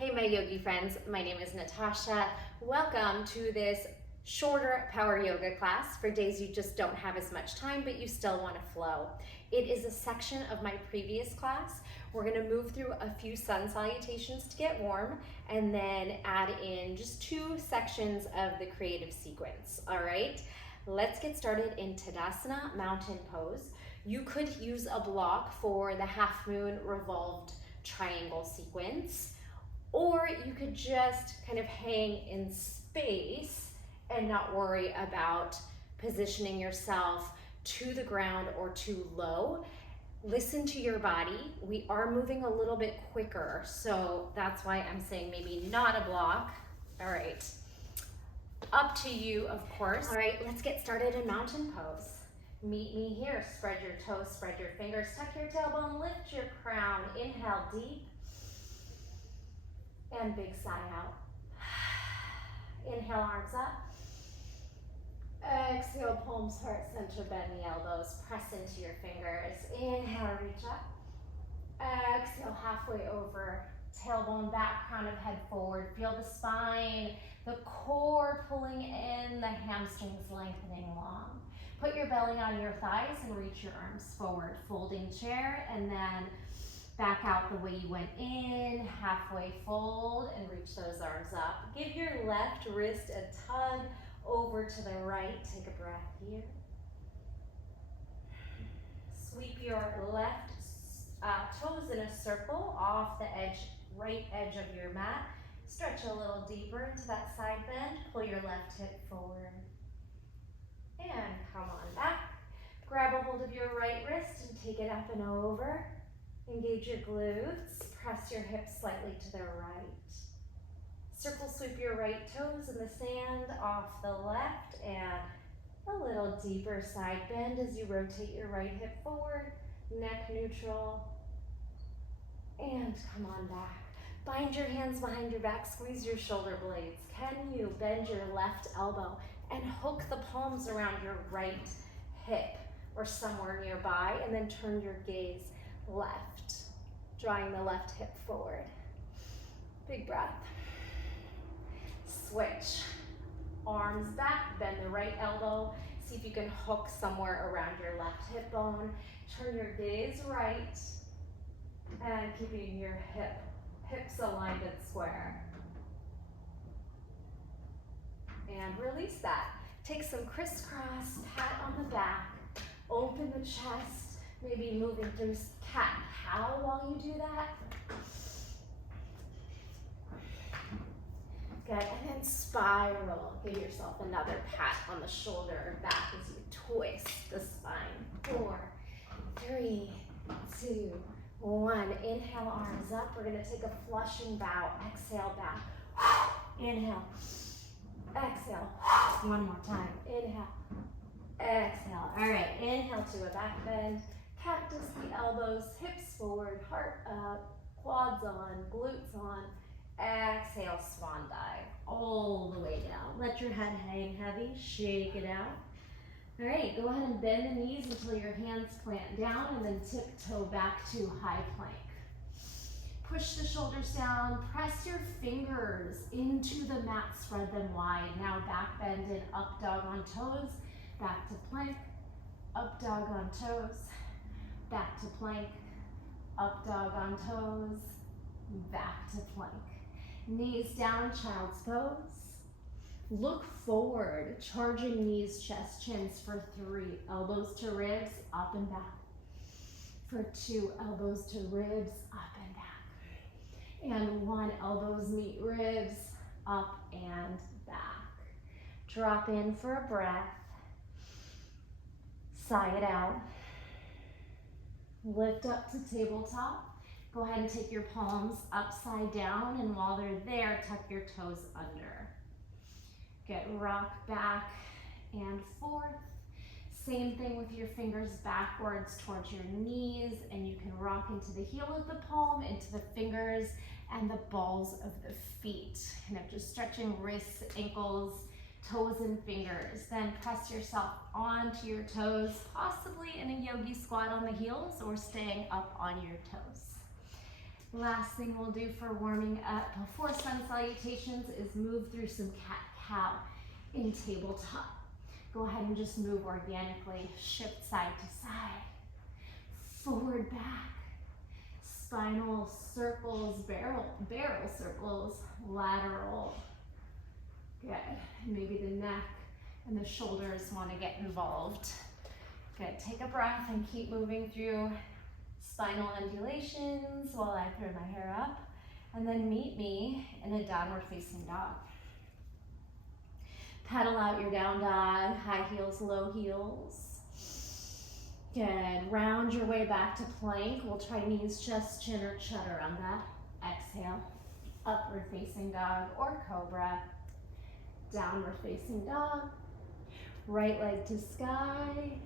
Hey my yogi friends, my name is Natasha. Welcome to this shorter power yoga class for days you just don't have as much time but you still want to flow. It is a section of my previous class. We're going to move through a few sun salutations to get warm and then add in just 2 sections of the creative sequence. All right, let's get started in Tadasana, mountain pose. You could use a block for the half moon revolved triangle sequence, or you could just kind of hang in space and not worry about positioning yourself to the ground or too low. Listen to your body. We are moving a little bit quicker, so that's why I'm saying maybe not a block. All right, up to you, of course. All right, let's get started in mountain pose. Meet me here. Spread your toes, spread your fingers, tuck your tailbone, lift your crown. Inhale deep. And big sigh out. Inhale, arms up. Exhale, palms, heart center, bend the elbows. Press into your fingers. Inhale, reach up. Exhale, halfway over. Tailbone back, crown of head forward. Feel the spine, the core pulling in, the hamstrings lengthening long. Put your belly on your thighs and reach your arms forward. Folding chair, and then back out the way you went in, halfway fold, and reach those arms up. Give your left wrist a tug over to the right. Take a breath here. Sweep your left toes in a circle off the edge, right edge of your mat. Stretch a little deeper into that side bend. Pull your left hip forward. And come on back. Grab a hold of your right wrist and take it up and over. Engage your glutes, press your hips slightly to the right. Circle sweep your right toes in the sand off the left and a little deeper side bend as you rotate your right hip forward, neck neutral, and come on back. Bind your hands behind your back, squeeze your shoulder blades. Can you bend your left elbow and hook the palms around your right hip or somewhere nearby, and then turn your gaze left, drawing the left hip forward. Big breath. Switch. Arms back, bend the right elbow. See if you can hook somewhere around your left hip bone. Turn your gaze right, and keeping your hips aligned and square. And release that. Take some crisscross, pat on the back, open the chest, maybe moving through cat-cow while you do that. Good, and then spiral. Give yourself another pat on the shoulder or back as you twist the spine. 4, 3, 2, 1. Inhale, arms up. We're gonna take a flushing bow. Exhale, back. Inhale. Exhale. One more time. Inhale. Exhale. All right, inhale to a back bend. Cactus the elbows, hips forward, heart up, quads on, glutes on. Exhale, swan dive, all the way down. Let your head hang heavy, shake it out. All right, go ahead and bend the knees until your hands plant down, and then tiptoe back to high plank. Push the shoulders down, press your fingers into the mat, spread them wide. Now back bend in up dog on toes, back to plank, up dog on toes, back to plank, up dog on toes, back to plank. Knees down, child's pose. Look forward, charging knees, chest, chins for 3. Elbows to ribs, up and back. For 2, elbows to ribs, up and back. And 1, elbows meet ribs, up and back. Drop in for a breath. Sigh it out. Lift up to tabletop. Go ahead and take your palms upside down, and while they're there, tuck your toes under. Get rocked back and forth. Same thing with your fingers backwards towards your knees, and you can rock into the heel of the palm, into the fingers, and the balls of the feet. Kind of just stretching wrists, ankles, toes and fingers. Then press yourself onto your toes, possibly in a yogi squat on the heels or staying up on your toes. Last thing we'll do for warming up before sun salutations is move through some cat-cow in tabletop. Go ahead and just move organically. Shift side to side. Forward, back. Spinal circles, barrel circles, lateral. Good. Maybe the neck and the shoulders want to get involved. Good. Take a breath and keep moving through spinal undulations while I throw my hair up. And then meet me in a downward facing dog. Pedal out your down dog, high heels, low heels. Good. Round your way back to plank. We'll try knees, chest, chin, or chaturanga. Exhale. Upward facing dog or cobra. Downward facing dog. Right leg to sky.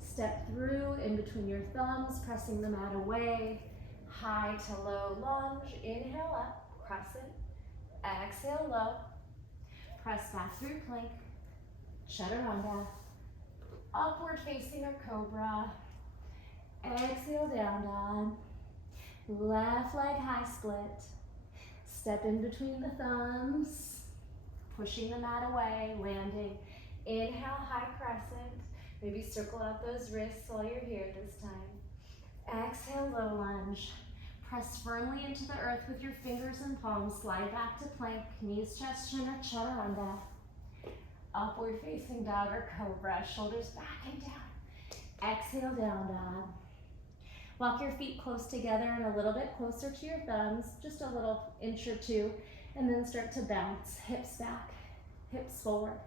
Step through in between your thumbs, pressing the mat away. High to low lunge. Inhale up, crescent. Exhale low. Press back through plank. Chaturanga. Upward facing or cobra. Exhale, down dog. Left leg high split. Step in between the thumbs. Pushing the mat away, landing. Inhale, high crescent. Maybe circle out those wrists while you're here this time. Exhale, low lunge. Press firmly into the earth with your fingers and palms. Slide back to plank. Knees, chest, chin, or chaturanga. Upward facing dog or cobra. Shoulders back and down. Exhale, down dog. Walk your feet close together and a little bit closer to your thumbs. Just a little inch or two. And then start to bounce. Hips back, hips forward.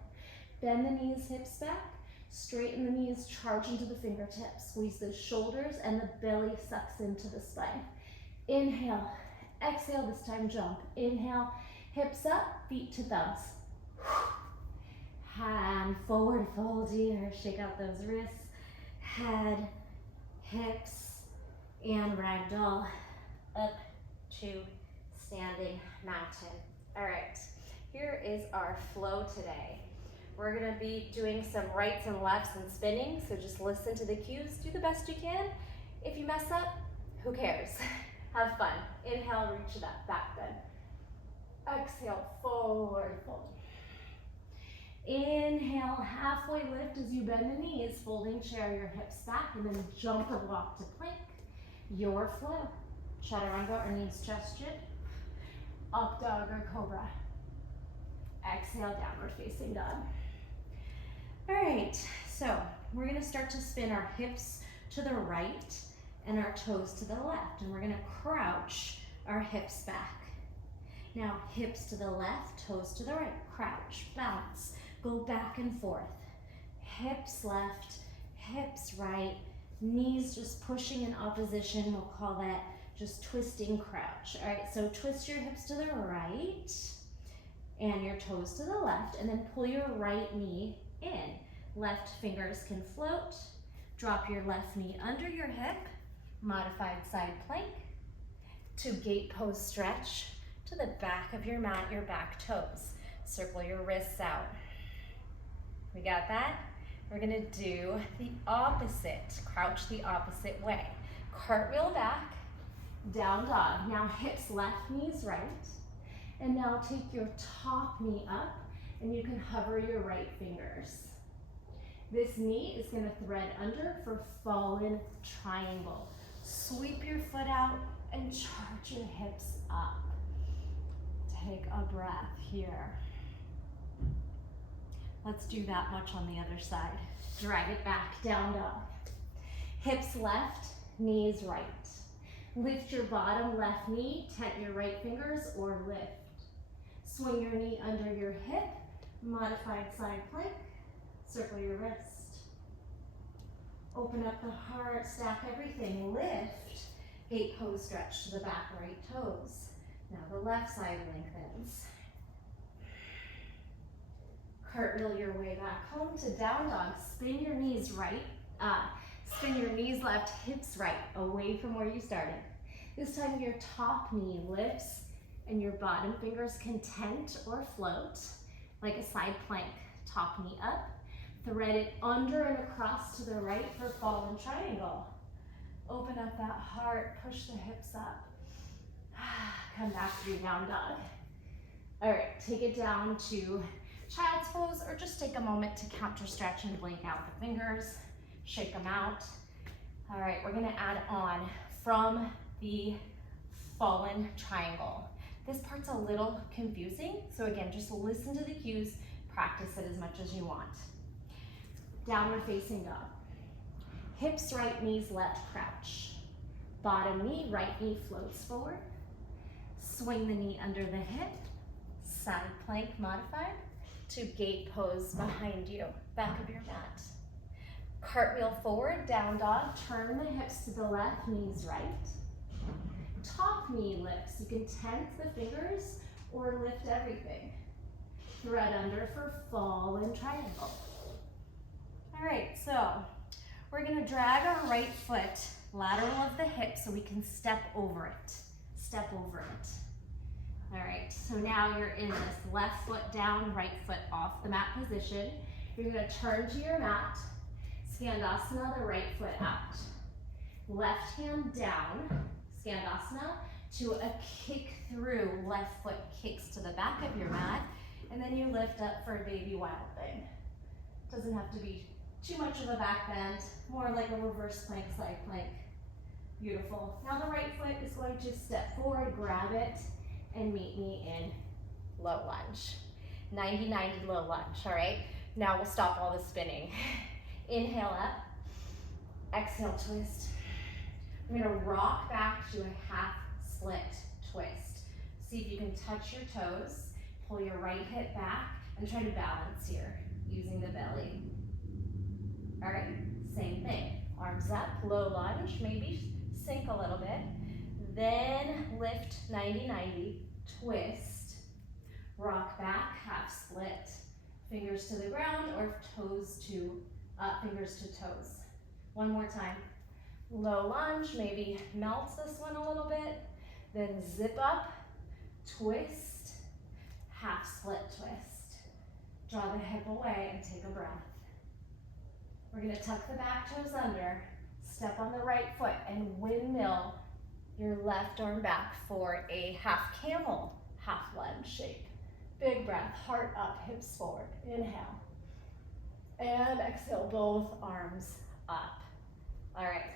Bend the knees, hips back. Straighten the knees, charge into the fingertips. Squeeze the shoulders and the belly sucks into the spine. Inhale, exhale, this time jump. Inhale, hips up, feet to thumbs. Hand forward fold here, shake out those wrists. Head, hips, and ragdoll up to standing mountain. All right, here is our flow today. We're gonna be doing some rights and lefts and spinning, so just listen to the cues, do the best you can. If you mess up, who cares? Have fun. Inhale, reach it up, back bend. Exhale, forward fold. Inhale, halfway lift as you bend the knees, folding chair, your hips back, and then jump or walk to plank. Your flow. Chaturanga or knees, chest, chin. Up dog or cobra. Exhale, downward facing dog. All right, so we're gonna start to spin our hips to the right and our toes to the left, and we're gonna crouch our hips back. Now, hips to the left, toes to the right, crouch, bounce, go back and forth. Hips left, hips right, knees just pushing in opposition, we'll call that just twisting crouch. All right, so twist your hips to the right and your toes to the left, and then pull your right knee in. Left fingers can float. Drop your left knee under your hip. Modified side plank to gate pose stretch to the back of your mat, your back toes. Circle your wrists out. We got that? We're gonna do the opposite, crouch the opposite way. Cartwheel back, down dog. Now hips left, knees right. And now take your top knee up and you can hover your right fingers. This knee is gonna thread under for fallen triangle. Sweep your foot out and charge your hips up. Take a breath here. Let's do that much on the other side. Drag it back, down dog. Hips left, knees right. Lift your bottom left knee, tent your right fingers or lift. Swing your knee under your hip, modified side plank, circle your wrist. Open up the heart, stack everything, lift. Gate pose stretch to the back right toes. Now the left side lengthens. Cartwheel your way back home to down dog. Spin your knees right, spin your knees left, hips right, away from where you started. This time your top knee lifts and your bottom fingers can tent or float like a side plank. Top knee up, thread it under and across to the right for fallen triangle. Open up that heart, push the hips up. and back to your down dog. All right, take it down to child's pose, or just take a moment to counter stretch and blink out the fingers, shake them out. All right, we're gonna add on from the fallen triangle. This part's a little confusing, so again, just listen to the cues, practice it as much as you want. Downward facing dog. Hips right, knees left, crouch. Bottom knee, right knee floats forward. Swing the knee under the hip. Side plank modified to gate pose behind you, back of your mat. Cartwheel forward, down dog, turn the hips to the left, knees right. Top knee lifts, you can tense the fingers or lift everything. Thread under for fallen triangle. All right, so we're gonna drag our right foot lateral of the hip so we can step over it. Step over it. All right, so now you're in this left foot down, right foot off the mat position. You're gonna turn to your mat, Skandasana, the right foot out. Left hand down, Skandasana, to a kick through, left foot kicks to the back of your mat, and then you lift up for a baby wild thing. Doesn't have to be too much of a back bend, more like a reverse plank, side plank. Beautiful. Now the right foot is going to step forward, grab it, and meet me in low lunge. 90-90 low lunge, all right? Now we'll stop all the spinning. Inhale up, exhale twist. I'm gonna rock back to a half split twist. See if you can touch your toes, pull your right hip back, and try to balance here using the belly. All right, same thing. Arms up, low lunge, maybe sink a little bit. Then lift 90-90, twist, rock back, half split. Fingers to the ground or toes to, fingers to toes. One more time. Low lunge, maybe melt this one a little bit. Then zip up, twist, half split twist. Draw the hip away and take a breath. We're gonna tuck the back toes under, step on the right foot and windmill your left arm back for a half camel, half lunge shape. Big breath, heart up, hips forward. Inhale. And exhale, both arms up. All right,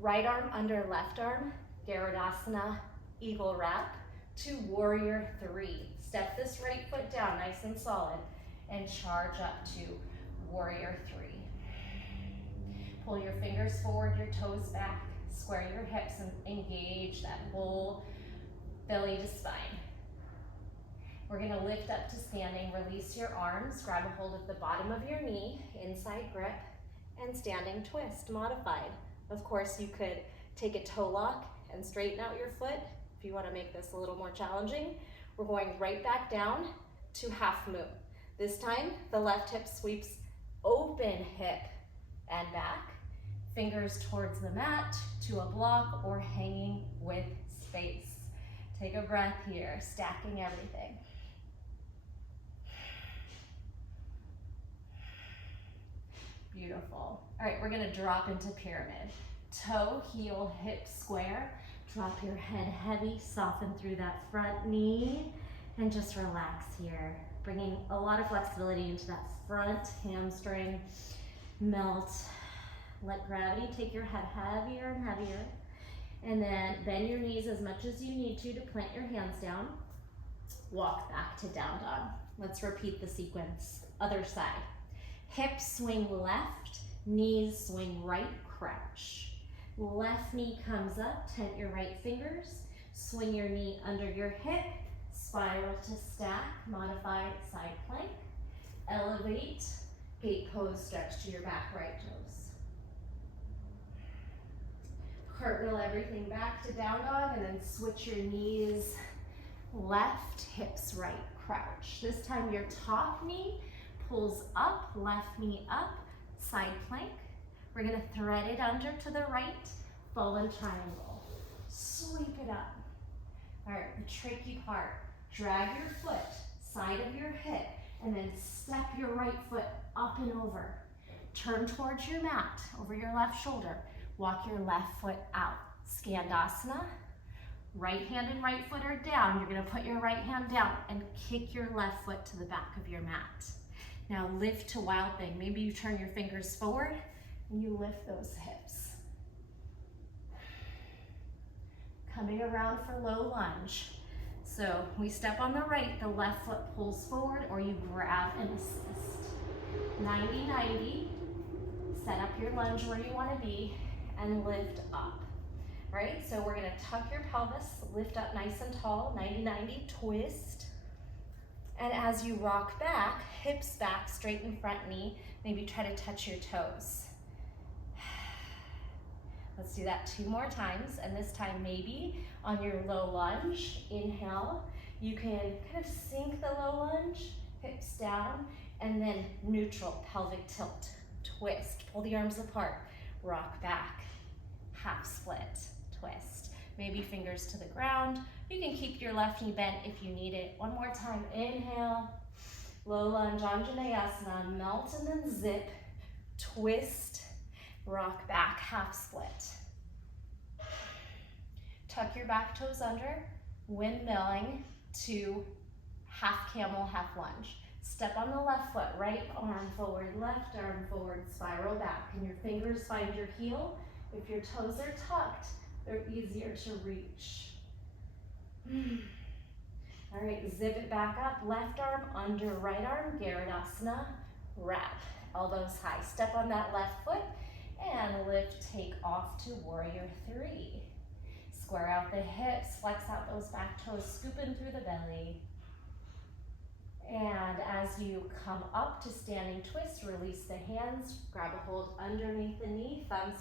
right arm under left arm, Garudasana, eagle wrap to warrior three. Step this right foot down, nice and solid, and charge up to warrior three. Pull your fingers forward, your toes back, square your hips and engage that whole belly to spine. We're gonna lift up to standing, release your arms, grab a hold of the bottom of your knee, inside grip, and standing twist, modified. Of course, you could take a toe lock and straighten out your foot if you wanna make this a little more challenging. We're going right back down to half moon. This time, the left hip sweeps open hip and back. Fingers towards the mat, to a block, or hanging with space. Take a breath here, stacking everything. Beautiful. All right, we're gonna drop into pyramid. Toe, heel, hip square. Drop your head heavy, soften through that front knee, and just relax here. Bringing a lot of flexibility into that front hamstring. Melt. Let gravity take your head heavier and heavier. And then bend your knees as much as you need to plant your hands down. Walk back to down dog. Let's repeat the sequence. Other side. Hips swing left, knees swing right, crouch. Left knee comes up, tent your right fingers. Swing your knee under your hip, spiral to stack, modified side plank. Elevate, gate pose, stretch to your back right toes. Cartwheel everything back to down dog and then switch your knees left, hips right, crouch. This time your top knee pulls up, left knee up, side plank. We're gonna thread it under to the right, fallen triangle. Sweep it up. All right, the tricky part. Drag your foot, side of your hip, and then step your right foot up and over. Turn towards your mat, over your left shoulder. Walk your left foot out. Skandasana, Right hand and right foot are down. You're gonna put your right hand down and kick your left foot to the back of your mat. Now lift to wild thing. Maybe you turn your fingers forward and you lift those hips. Coming around for low lunge. So we step on the right, the left foot pulls forward, or you grab and assist. 90-90, set up your lunge where you wanna be and lift up. Right, so we're gonna tuck your pelvis, lift up nice and tall, 90-90, twist. And as you rock back, hips back, straighten front knee, maybe try to touch your toes. Let's do that 2 more times, and this time maybe on your low lunge, inhale, you can kind of sink the low lunge, hips down, and then neutral pelvic tilt, twist, pull the arms apart, rock back, half split, twist. Maybe fingers to the ground. You can keep your left knee bent if you need it. One more time, inhale, low lunge, Anjaneyasana, melt and then zip, twist, rock back, half split. Tuck your back toes under, windmilling to half camel, half lunge. Step on the left foot, right arm forward, left arm forward, spiral back. Can your fingers find your heel? If your toes are tucked, they're easier to reach. All right, zip it back up, left arm under right arm, Garudasana, wrap, elbows high. Step on that left foot and lift, take off to warrior 3. Square out the hips, flex out those back toes, scoop in through the belly. And as you come up to standing twist, release the hands, grab a hold underneath the knee, thumbs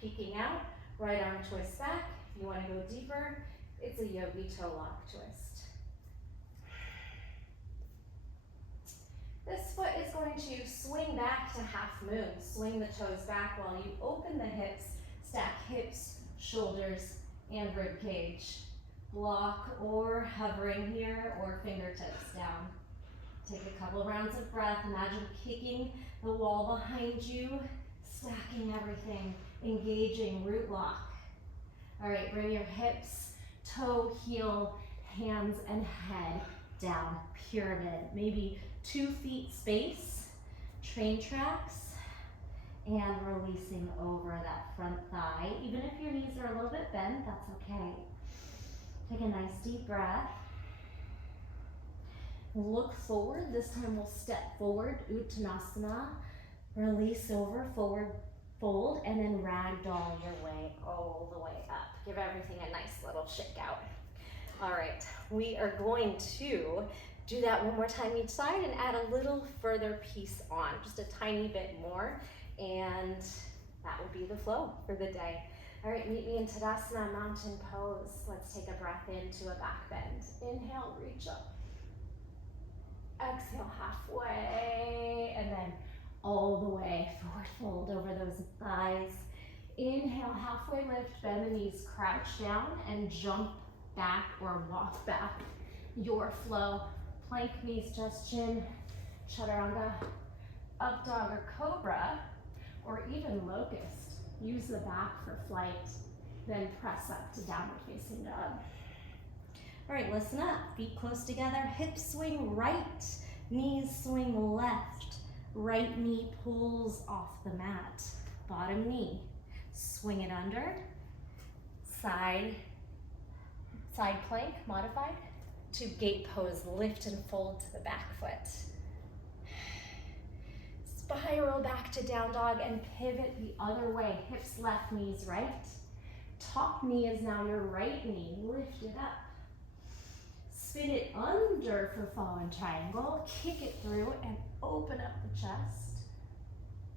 peeking out, right arm twist back. If you want to go deeper, it's a yogi toe lock twist. This foot is going to swing back to half moon. Swing the toes back while you open the hips, stack hips, shoulders, and rib cage. Block or hovering here or fingertips down. Take a couple rounds of breath. Imagine kicking the wall behind you, stacking everything, engaging root lock. All right, bring your hips, toe, heel, hands, and head down, pyramid. Maybe 2 feet space, train tracks, and releasing over that front thigh. Even if your knees are a little bit bent, that's okay. Take a nice deep breath. Look forward. This time we'll step forward, Uttanasana. Release over, forward fold, and then ragdoll your way all the way up. Give everything a nice little shake out. All right, we are going to do that one more time each side and add a little further piece on, just a tiny bit more, and that will be the flow for the day. All right, meet me in Tadasana, mountain pose. Let's take a breath into a back bend. Inhale, reach up. Exhale, halfway, and then all the way, forward fold over those thighs. Inhale, halfway lift, bend the knees, crouch down, and jump back or walk back. Your flow, plank, knees, chest, chin, chaturanga, up dog or cobra, or even locust. Use the back for flight, then press up to downward facing dog. All right, listen up, feet close together, hips swing right, knees swing left, right knee pulls off the mat, bottom knee, swing it under, side plank, modified, to gate pose, lift and fold to the back foot. Spiral back to down dog and pivot the other way, hips left, knees right. Top knee is now your right knee, lift it up. Spin it under for fallen triangle, kick it through and open up the chest.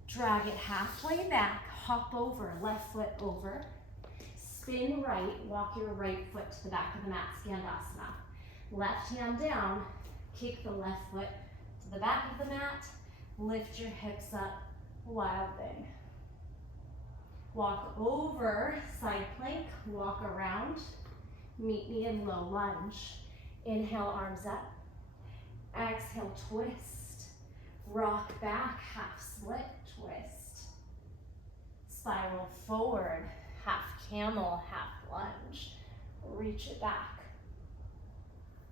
Drag it halfway back, hop over, left foot over. Spin right, walk your right foot to the back of the mat, Skandasana. Left hand down, kick the left foot to the back of the mat, lift your hips up, wild thing. Walk over, side plank, walk around, meet me in low lunge. Inhale, arms up. Exhale, twist. Rock back, half split, twist. Spiral forward, half camel, half lunge. Reach it back.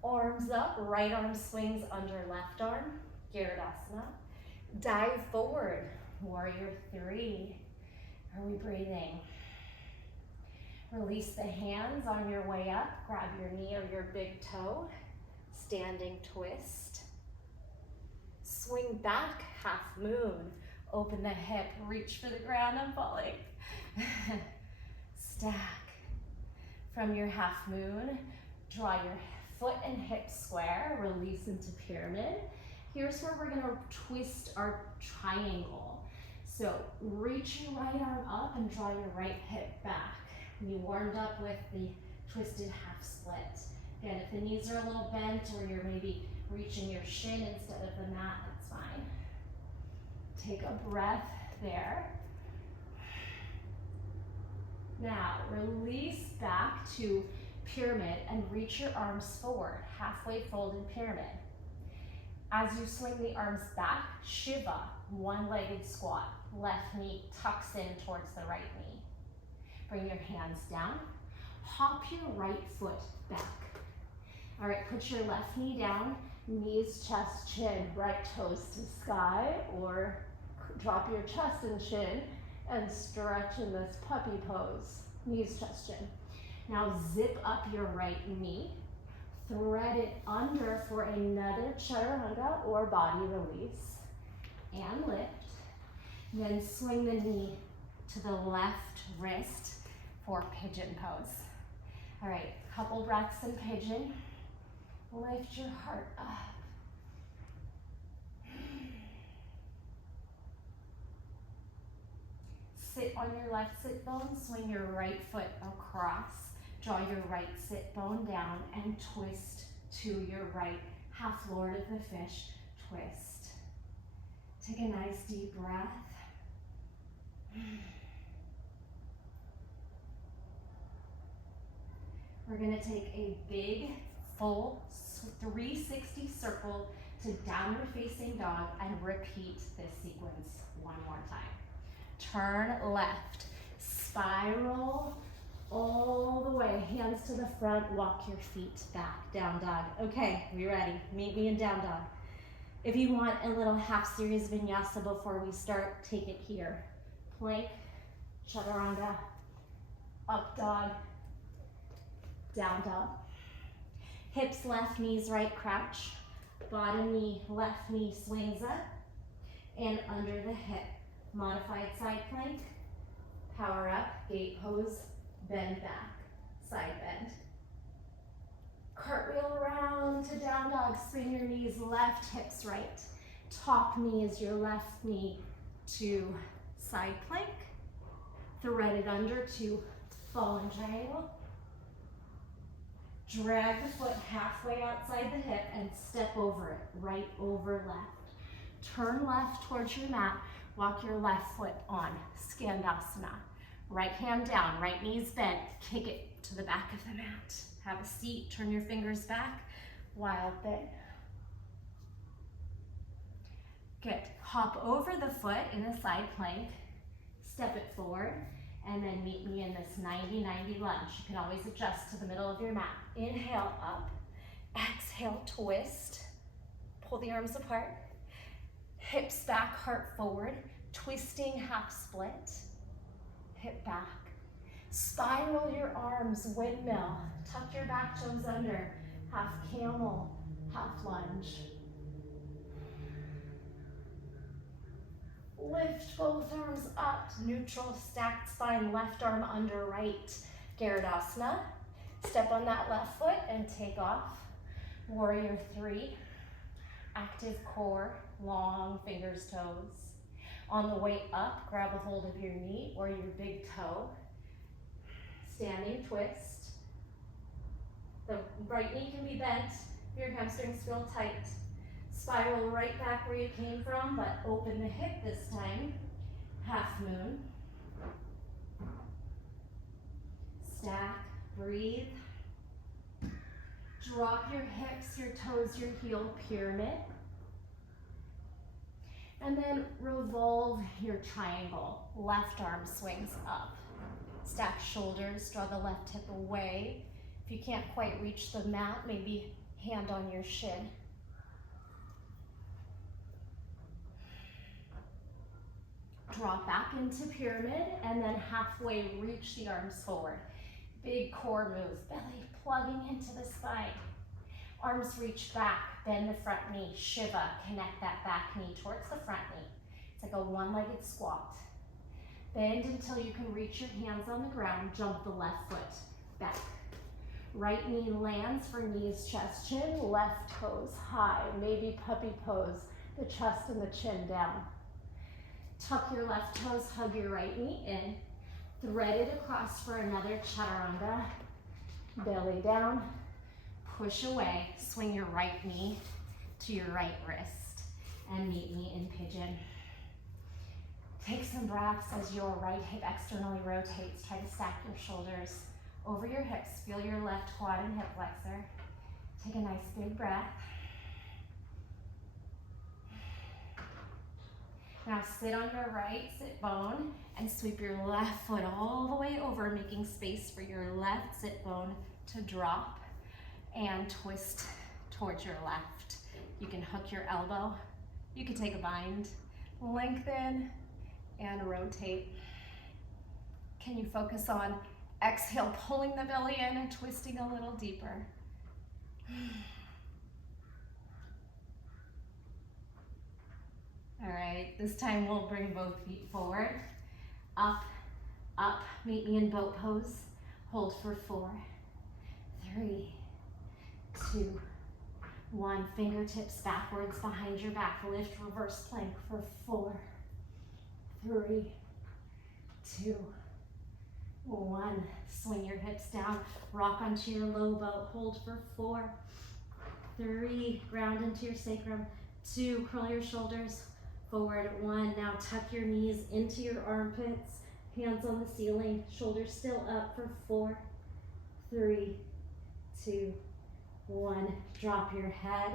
Arms up, right arm swings under left arm, Garudasana. Dive forward, warrior three. Are we breathing? Release the hands on your way up. Grab your knee or your big toe. Standing twist. Swing back, half moon. Open the hip, reach for the ground, I'm falling. Stack. From your half moon, draw your foot and hip square, release into pyramid. Here's where we're gonna twist our triangle. So reach your right arm up and draw your right hip back. You warmed up with the twisted half split. Again, if the knees are a little bent or you're maybe reaching your shin instead of the mat, that's fine. Take a breath there. Now, release back to pyramid and reach your arms forward, halfway fold in pyramid. As you swing the arms back, Shiva, one-legged squat. Left knee tucks in towards the right knee. Bring your hands down. Hop your right foot back. All right, put your left knee down, knees, chest, chin, right toes to sky, or drop your chest and chin and stretch in this puppy pose. Knees, chest, chin. Now zip up your right knee, thread it under for another chaturanga or body release, and lift. Then swing the knee to the left wrist for pigeon pose. All right, couple breaths in pigeon. Lift your heart up. Sit on your left sit bone, swing your right foot across. Draw your right sit bone down and twist to your right. Half Lord of the Fish, twist. Take a nice deep breath. We're gonna take a big, full 360 circle to downward facing dog and repeat this sequence one more time. Turn left, spiral all the way, hands to the front, walk your feet back, down dog. Okay, we ready? Meet me in down dog. If you want a little half series vinyasa before we start, take it here. Plank, chaturanga, up dog, down dog. Hips left, knees right, crouch. Bottom knee, left knee swings up and under the hip. Modified side plank, power up, gate pose, bend back, side bend. Cartwheel around to down dog, swing your knees left, hips right. Top knee is your left knee to side plank. Thread it under to fallen triangle. Drag the foot halfway outside the hip and step over it, right over left. Turn left towards your mat, walk your left foot on, Skandasana. Right hand down, right knee's bent, kick it to the back of the mat. Have a seat, turn your fingers back, wild thing. Good, hop over the foot in a side plank, step it forward, and then meet me in this 90-90 lunge. You can always adjust to the middle of your mat. Inhale up, exhale twist, pull the arms apart, hips back, heart forward, twisting half split, hip back. Spiral your arms, windmill, tuck your back toes under, half camel, half lunge. Lift both arms up, neutral stacked spine, left arm under right, Garudasana. Step on that left foot and take off. Warrior three, active core, long fingers, toes. On the way up, grab a hold of your knee or your big toe. Standing twist. The right knee can be bent, your hamstrings feel tight. Spiral right back where you came from, but open the hip this time. Half moon. Stack, breathe. Drop your hips, your toes, your heel, pyramid. And then revolve your triangle. Left arm swings up. Stack shoulders, draw the left hip away. If you can't quite reach the mat, maybe hand on your shin. Drop back into pyramid and then halfway reach the arms forward. Big core move, belly plugging into the spine. Arms reach back, bend the front knee, Shiva, connect that back knee towards the front knee. It's like a one-legged squat. Bend until you can reach your hands on the ground, jump the left foot back. Right knee lands for knees, chest, chin, left toes high, maybe puppy pose, the chest and the chin down. Tuck your left toes, hug your right knee in. Thread it across for another chaturanga. Belly down, push away. Swing your right knee to your right wrist and meet me in pigeon. Take some breaths as your right hip externally rotates. Try to stack your shoulders over your hips. Feel your left quad and hip flexor. Take a nice big breath. Now sit on your right sit bone and sweep your left foot all the way over, making space for your left sit bone to drop and twist towards your left. You can hook your elbow. You can take a bind, lengthen, and rotate. Can you focus on exhale, pulling the belly in and twisting a little deeper? All right, this time we'll bring both feet forward. Up, up, meet me in boat pose. Hold for 4, 3, 2, 1. Fingertips backwards behind your back. Lift, reverse plank for 4, 3, 2, 1. Swing your hips down, rock onto your low boat. Hold for 4, 3, ground into your sacrum. 2, curl your shoulders. Forward, 1. Now tuck your knees into your armpits, hands on the ceiling, shoulders still up for 4, 3, 2, 1. Drop your head,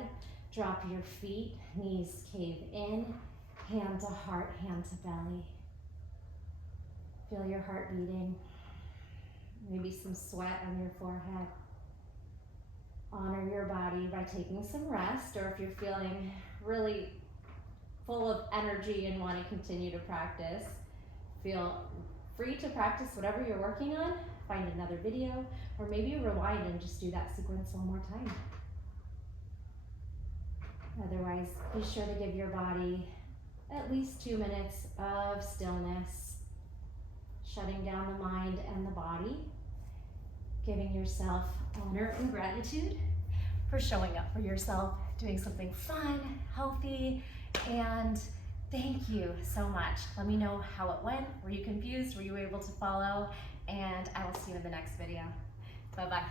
drop your feet, knees cave in, hand to heart, hand to belly. Feel your heart beating, maybe some sweat on your forehead. Honor your body by taking some rest, or if you're feeling really full of energy and want to continue to practice, feel free to practice whatever you're working on. Find another video, or maybe rewind and just do that sequence one more time. Otherwise, be sure to give your body at least 2 minutes of stillness, shutting down the mind and the body, giving yourself honor and gratitude for showing up for yourself, doing something fun, healthy, and thank you so much. Let me know how it went. Were you confused? Were you able to follow? And I will see you in the next video. Bye-bye.